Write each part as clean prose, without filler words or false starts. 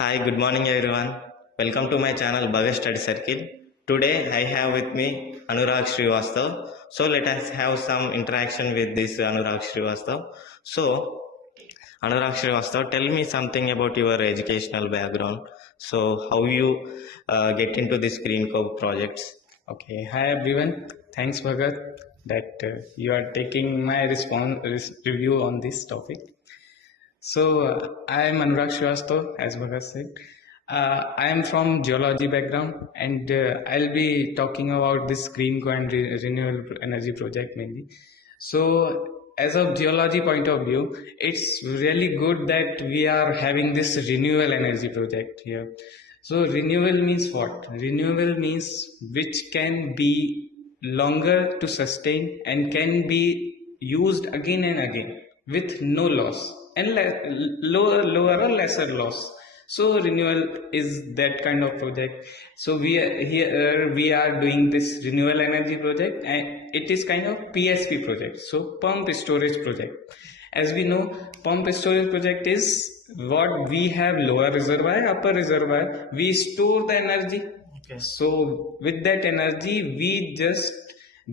Hi, good morning everyone. Welcome to my channel Bhavesh Study Circle. Today I have with me Anurag Srivastav. So let us have some interaction with this Anurag Srivastav. So Anurag Srivastav, tell me something about your educational background. So how you get into this Green Cove projects? Okay, hi everyone. Thanks, Bhagat, that you are taking my review on this topic. I am Anurag Srivastav, as Bhagat said. I am from geology background, and I'll be talking about this green co and renewable energy project mainly. So, as of geology point of view, it's really good that we are having this renewable energy project here. So, renewable means what? Renewable means which can be longer to sustain and can be used again and again with no loss and lower or lesser loss. So renewal is that kind of project. So we are doing this renewable energy project, and it is kind of PSP project, so pump storage project. As we know, pump storage project is what we have lower reservoir, upper reservoir, we store the energy. Okay. So with that energy, we just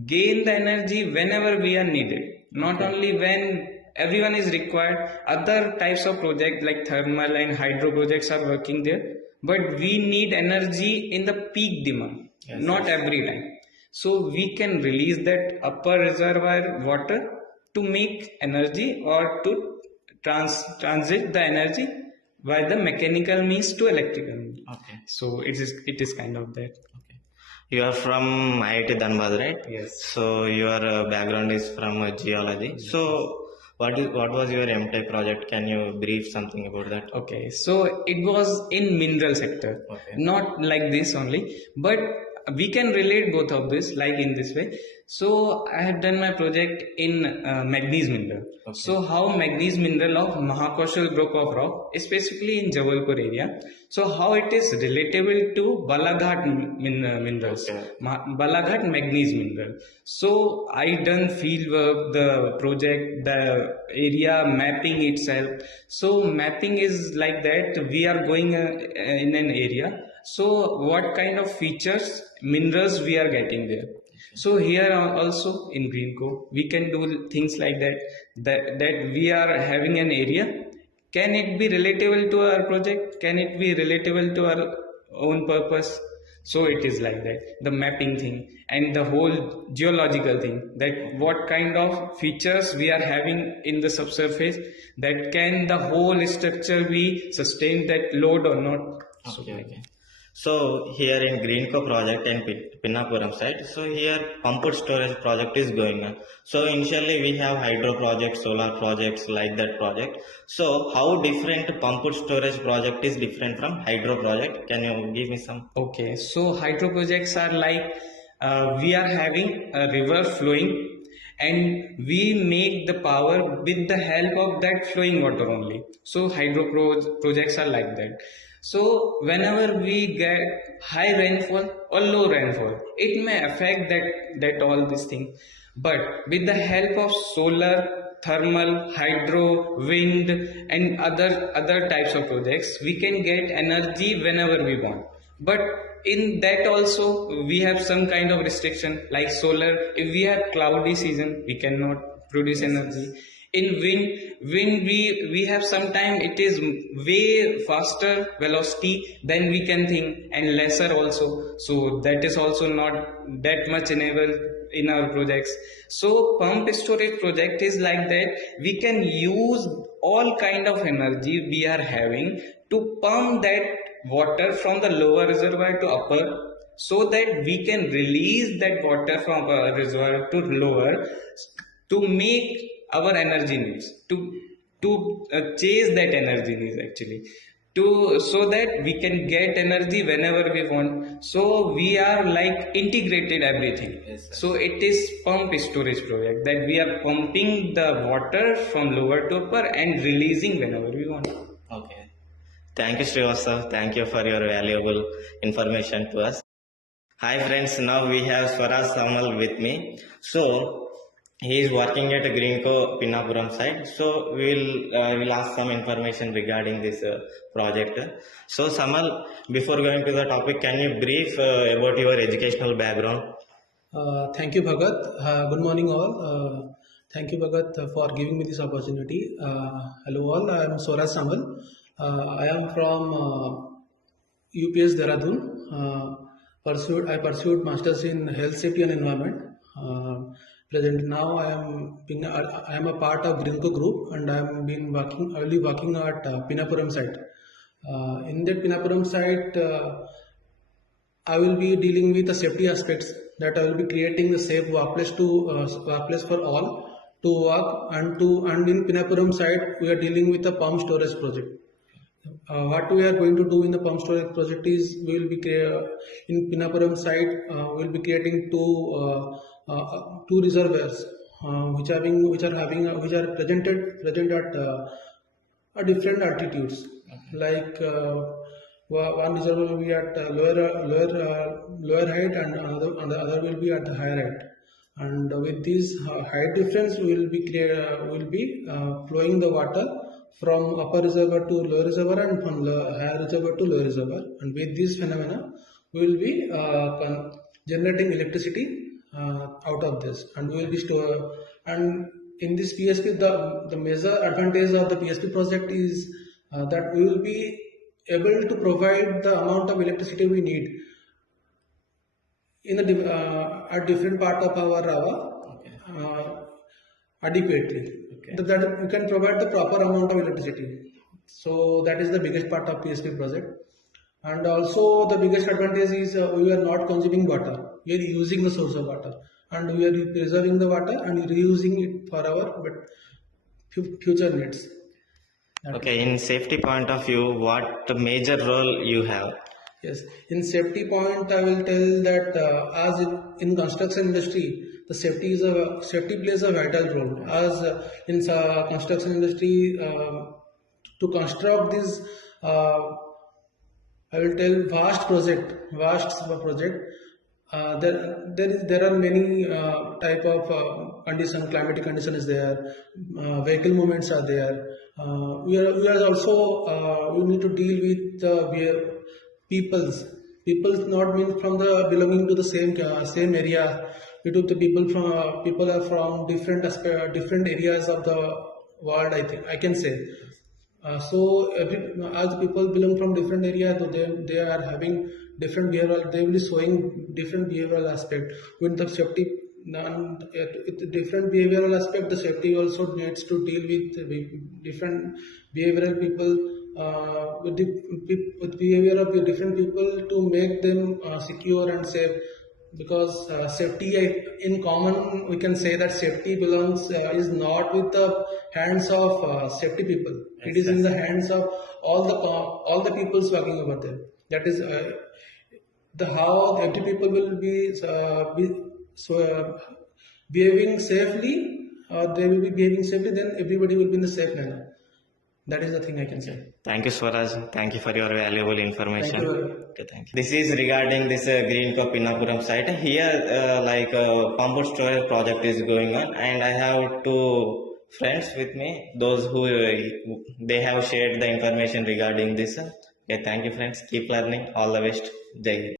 gain the energy whenever we are needed, not only when everyone is required. Other types of projects like thermal and hydro projects are working there, but we need energy in the peak demand, not every time. So we can release that upper reservoir water to make energy or to transit the energy by the mechanical means to electrical means. Okay. So it is kind of that. Okay. You are from IIT Dhanbad, right? Yes. So your background is from geology. So what was your MTech project? Can you brief something about that? Okay, so it was in mineral sector, Okay. not like this only, but we can relate both of this like in this way. So I have done my project in manganese mineral. Okay. So how manganese mineral of Mahakoshal group of rock, especially in Jabalpur area. So how it is relatable to Balaghat minerals, Okay. Balaghat manganese mineral. So I done field work, the project, the area mapping itself. So mapping is like that. We are going in an area. So what kind of features, minerals we are getting there. So here also in Greenco, we can do things like that. That we are having an area. Can it be relatable to our project? Can it be relatable to our own purpose? So it is like that, the mapping thing and the whole geological thing, that what kind of features we are having in the subsurface, that can the whole structure be sustain that load or not. So Okay, okay. So here in Greenco project and Pinnapuram side, so here pumped storage project is going on. So initially we have hydro projects, solar projects like that project. So how different pumped storage project is different from hydro project? Can you give me some? Okay, so hydro projects are like we are having a river flowing and we make the power with the help of that flowing water only. So projects are like that. So whenever we get high rainfall or low rainfall, it may affect that all these things. But with the help of solar, thermal, hydro, wind, and other types of projects, we can get energy whenever we want. But in that also we have some kind of restriction, like solar. If we have cloudy season, we cannot produce energy. In wind we have sometime it is way faster velocity than we can think, and lesser also. So that is also not that much enabled in our projects. So pump storage project is like that. We can use all kind of energy we are having to pump that water from the lower reservoir to upper, so that we can release that water from upper reservoir to lower to make our energy needs, to chase that energy needs actually, to so that we can get energy whenever we want. So we are like integrated everything. Yes, sir. So it is pump storage project, that we are pumping the water from lower to upper and releasing whenever we want. Okay. Thank you, Srivastav. Thank you for your valuable information to us. Hi friends, now we have Swaraj Samal with me. So he is working at Greenco Pinnapuram site. So we'll ask some information regarding this project. So Samal, before going to the topic, can you brief about your educational background? Thank you, Bhagat. Good morning, all. Thank you, Bhagat, for giving me this opportunity. Hello, all. I am Swaraj Samal. I am from UPS Dehradun. I pursued masters in health, safety, and environment. Present now, I am a part of Greenco Group, and I will be working at Pinnapuram site. In that Pinnapuram site, I will be dealing with the safety aspects, that I will be creating the safe workplace for all to work, and in Pinnapuram site we are dealing with the pump storage project. What we are going to do in the pump storage project is we will be in Pinnapuram site we will be creating two reservoirs which are present at different altitudes. Like one reservoir will be at lower height, and the other will be at the higher height. And with this height difference, we will be flowing the water from upper reservoir to lower reservoir, and from higher reservoir to lower reservoir. And with this phenomena, we will be generating electricity out of this, and we will be store. And in this PSP, the major advantage of the PSP project is that we will be able to provide the amount of electricity we need in at different part of our Rava adequately. That we can provide the proper amount of electricity. So that is the biggest part of PSP project. And also the biggest advantage is we are not consuming water. We are using the source of water, and we are preserving the water and reusing it for our future needs. Okay, in safety point of view, what major role you have? Yes, in safety point, I will tell that as in construction industry, the safety plays a vital role. As in construction industry, to construct this, I will tell vast project. There are many type of condition. Climatic condition is there. Vehicle movements are there. We are also we need to deal with peoples not mean from the belonging to the same area. People are from different areas of the world. I think I can say. So as people belong from different areas, they are having different behavioral. They will be showing different behavioral aspect. With the safety, with different behavioral aspect, the safety also needs to deal with different behavioral people. With behavior of different people to make them secure and safe. Because safety, in common, we can say that safety belongs is not with the hands of safety people. It is in the hands of all the peoples working over there. That is how every people will be behaving safely. They will be behaving safely. Then everybody will be in the safe manner. That is the thing I can say. Thank you, Swaraj. Thank you for your valuable information. Thank you. Okay, thank you. This is regarding this Greenco Pinnapuram site. Here, pump storage project is going on, and I have two friends with me. Those who they have shared the information regarding this. Okay, thank you, friends. Keep learning. All the best. Jai Hind.